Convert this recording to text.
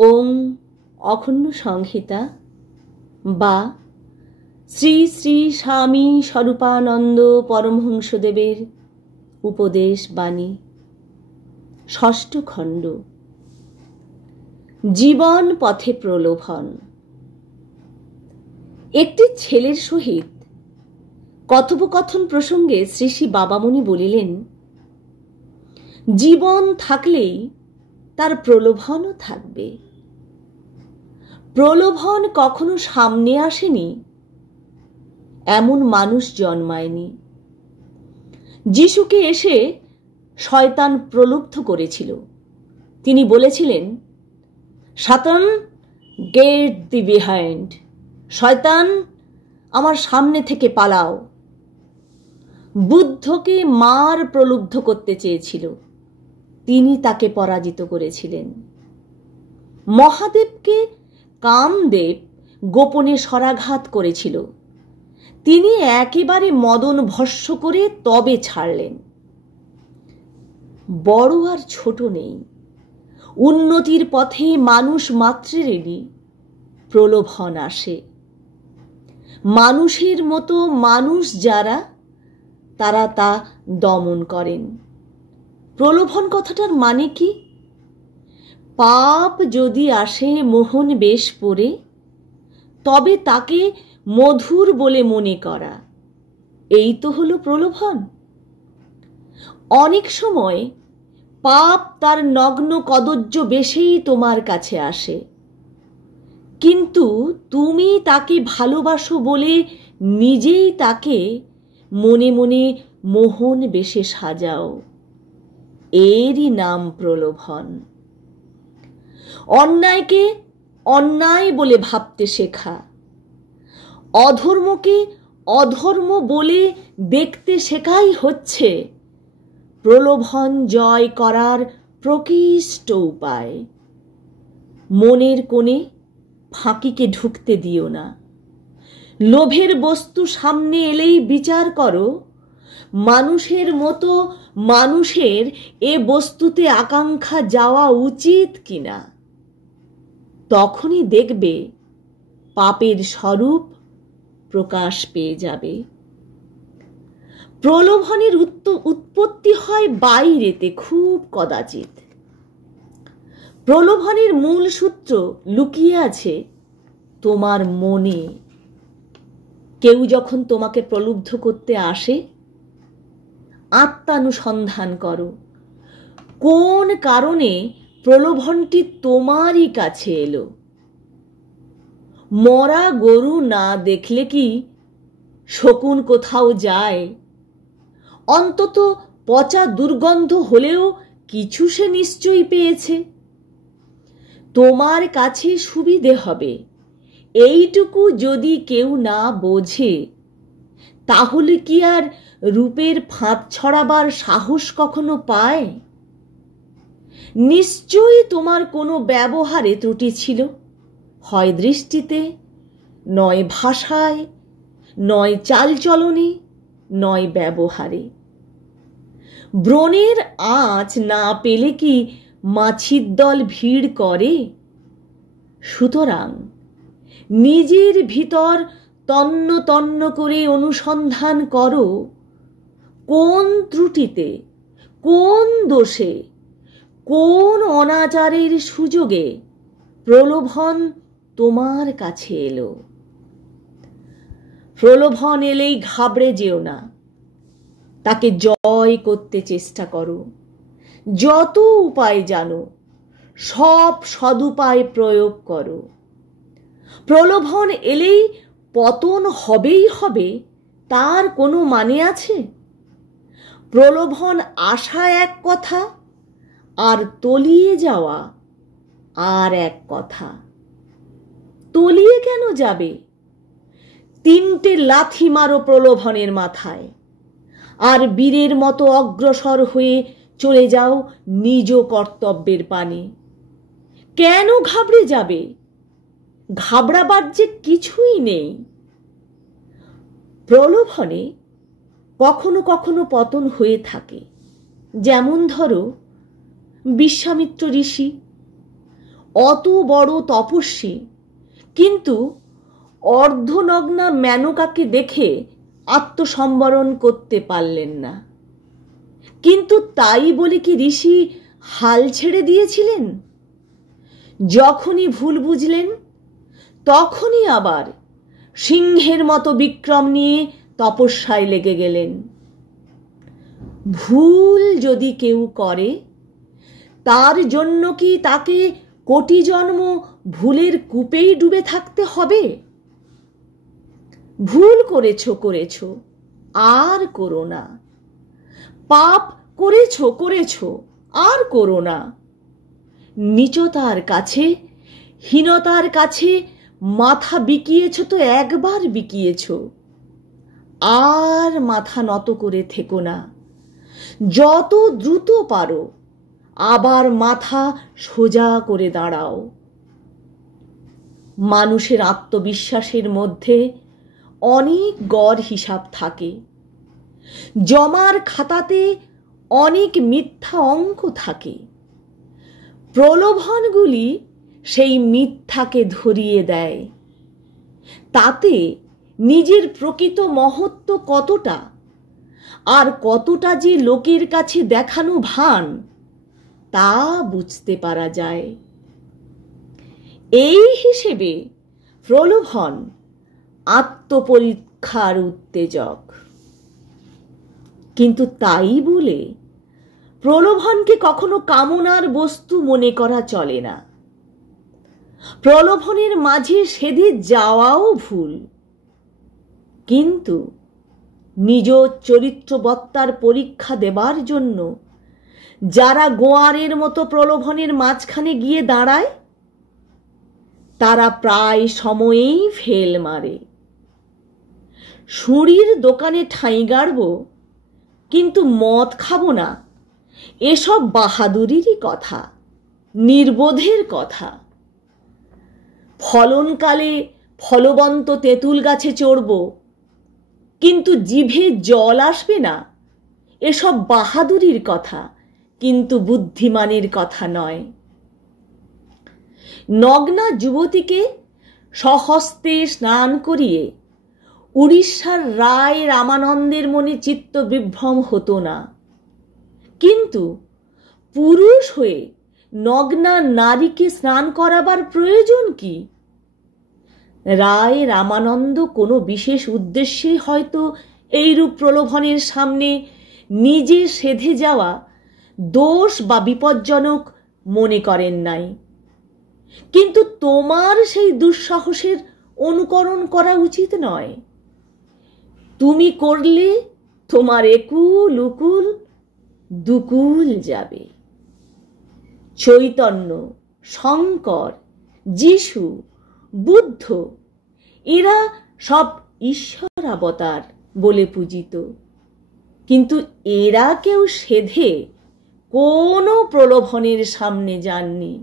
ওং অখণ্ড সংহিতা বা শ্রী শ্রী স্বামী স্বরূপানন্দ পরমহংসদেবের উপদেশ বাণী, ষষ্ঠ খণ্ড। জীবন পথে প্রলোভন। একটি ছেলের সহিত কথোপকথন প্রসঙ্গে শ্রী শ্রী বাবামণি বলিলেন, জীবন থাকলেই তার প্রলোভনও থাকবে। প্রলোভন কখনো সামনে আসেনি এমন মানুষ জন্মায়নি। যিশুকে এসে শয়তান প্রলুব্ধ করেছিল। তিনি বলেছিলেন, সাতান গেট দি বিহাইন্ড, শয়তান আমার সামনে থেকে পালাও। বুদ্ধকে মার প্রলুব্ধ করতে চেয়েছিল, তিনি তাকে পরাজিত করেছিলেন। মহাদেবকে কামদেব গোপনে শরাঘাত করেছিল, তিনি একেবারে মদন ভস্ম করে তবে ছাড়লেন। বড় আর ছোট নেই, উন্নতির পথে মানুষ মাত্রেরই প্রলোভন আসে। মানুষের মতো মানুষ যারা, তারা তা দমন করেন। প্রলোভন কথাটার মানে কি? পাপ যদি আসে মোহন বেশ পরে, তবে তাকে মধুর বলে মনে করা, এই তো হলো প্রলোভন। অনেক সময় পাপ তার নগ্ন কদর্য বেশেই তোমার কাছে আসে, কিন্তু তুমি তাকে ভালোবাসো বলে নিজেই তাকে মনে মনে মোহন বেশে সাজাও, এরই নাম প্রলোভন। অন্যায়কে অন্যায় বলে ভাবতে শেখা, অধর্মকে অধর্ম বলে দেখতে শেখাই হচ্ছে প্রলোভন জয় করার প্রকৃষ্ট উপায়। মনের কোণে ফাঁকিকে ঢুকতে দিও না। লোভের বস্তু সামনে এলেই বিচার করো, মানুষের মতো মানুষের এ বস্তুতে আকাঙ্ক্ষা যাওয়া উচিত কিনা। তখনই দেখবে পাপের স্বরূপ প্রকাশ পেয়ে যাবে। প্রলোভনের উৎপত্তি হয় বাইরেতে, খুব কদাচিৎ। প্রলোভনের মূল সূত্র লুকিয়ে আছে তোমার মনে। কেউ যখন তোমাকে প্রলুব্ধ করতে আসে, আত্মানুসন্ধান করো, কোন কারণে প্রলোভনটি তোমারই কাছে এলো। মরা গরু না দেখলে কি শকুন কোথাও যায়? অন্তত পচা দুর্গন্ধ হলেও কিছু সে নিশ্চয়ই পেয়েছে। তোমার কাছে সুবিধে হবে এইটুকু যদি কেউ না বোঝে, তাহলে কি আর রূপের ফাঁদ ছড়াবার সাহস কখনো পায়? নিশ্চয়ই তোমার কোনো ব্যবহারে ত্রুটি ছিল, হয় দৃষ্টিতে, নয় ভাষায়, নয় চালচলনে, নয় ব্যবহারে। ব্রণের আঁচ না পেলে কি মাছির দল ভিড় করে? সুতরাং নিজের ভিতর তন্ন তন্ন করে অনুসন্ধান করো, কোন ত্রুটিতে, কোন দোষে, কোন অনাচারের সুযোগে প্রলোভন তোমার কাছে এলো। প্রলোভন এলেই ঘাবড়ে যেও না, তাকে জয় করতে চেষ্টা করো। যত উপায় জানো সব সদুপায় প্রয়োগ করো। প্রলোভন এলেই পতন হবেই হবে তার কোনো মানে আছে? প্রলোভন আসা এক কথা, আর তলিয়ে যাওয়া আর এক কথা। তলিয়ে কেন যাবে? 3টে লাথি মারো প্রলোভনের মাথায়, আর বীরের মতো অগ্রসর হয়ে চলে যাও নিজ কর্তব্যের পানে। কেন ঘাবড়ে যাবে? ঘাবড়াবার যে কিছুই নেই। প্রলোভনে কখনো কখনো পতন হয়ে থাকে। যেমন ধরো বিশ্বামিত্র ঋষি, অত বড় তপস্বী, কিন্তু অর্ধনগ্না মেনকাকে দেখে আত্মসম্বরণ করতে পারলেন না। কিন্তু তাই বলে কি ঋষি হাল ছেড়ে দিয়েছিলেন? যখনই ভুল বুঝলেন তখনই আবার সিংহের মতো বিক্রম নিয়ে তপস্যায় লেগে গেলেন। ভুল যদি কেউ করে, তার জন্য কি তাকে কোটি জন্ম ভুলের কূপেই ডুবে থাকতে হবে? ভুল করেছো, আর করো না। পাপ করেছো, আর করো না। নীচতার কাছে, হীনতার কাছে মাথা বিকিয়েছ তো একবার বিকিয়েছ, আর মাথা নত করে থেকো না। যত দ্রুত পারো আবার মাথা সোজা করে দাঁড়াও। মানুষের আত্মবিশ্বাসের মধ্যে অনেক গড় হিসাব থাকে, জমার খাতাতে অনেক মিথ্যা অঙ্ক থাকে। প্রলোভনগুলি সেই মিথ্যাকে ধরিয়ে দেয়। তাতে নিজের প্রকৃত মহত্ব কতটা, আর কতটা যে লোকের কাছে দেখানো ভান, তা বুঝতে পারা যায়। এই হিসেবে প্রলোভন আত্মপরীক্ষার উত্তেজক। কিন্তু তাই বলে প্রলোভনকে কখনো কামনার বস্তু মনে করা চলে না। প্রলোভনের মাঝে সেধে যাওয়াও ভুল। কিন্তু নিজ চরিত্রবত্তার পরীক্ষা দেবার জন্য যারা গোয়ারের মতো প্রলোভনের মাঝখানে গিয়ে দাঁড়ায়, তারা প্রায় সময়েই ফেল মারে। সুঁড়ির দোকানে ঠাঁই গাড়ব, কিন্তু মদ খাবো না, এসব বাহাদুরিরই কথা, নির্বোধের কথা। ফলনকালে ফলবন্ত তেঁতুল গাছে চড়ব, কিন্তু জিভে জল আসবে না, এসব বাহাদুরির কথা, কিন্তু বুদ্ধিমানের কথা নয়। নগ্না যুবতীকে স্বহস্তে স্নান করিয়ে উড়িষ্যার রায় রামানন্দের মনে চিত্ত বিভ্রম হতো না, কিন্তু পুরুষ হয়ে নগ্না নারীকে স্নান করাবার প্রয়োজন কি? রায় রামানন্দ কোনো বিশেষ উদ্দেশ্যে হয়তো এইরূপ প্রলোভনের সামনে নিজে সেধে যাওয়া দোষ বা বিপজ্জনক মনে করেন নাই। কিন্তু তোমার সেই দুঃসাহসের অনুকরণ করা উচিত নয়। তুমি করলে তোমার একুল উকুল দুকুল যাবে। চৈতন্য, শঙ্কর, যিশু, বুদ্ধ এরা সব ঈশ্বর অবতার বলে পূজিত, কিন্তু এরা কেউ সেধে কোনো প্রলোভনের সামনে যাননি।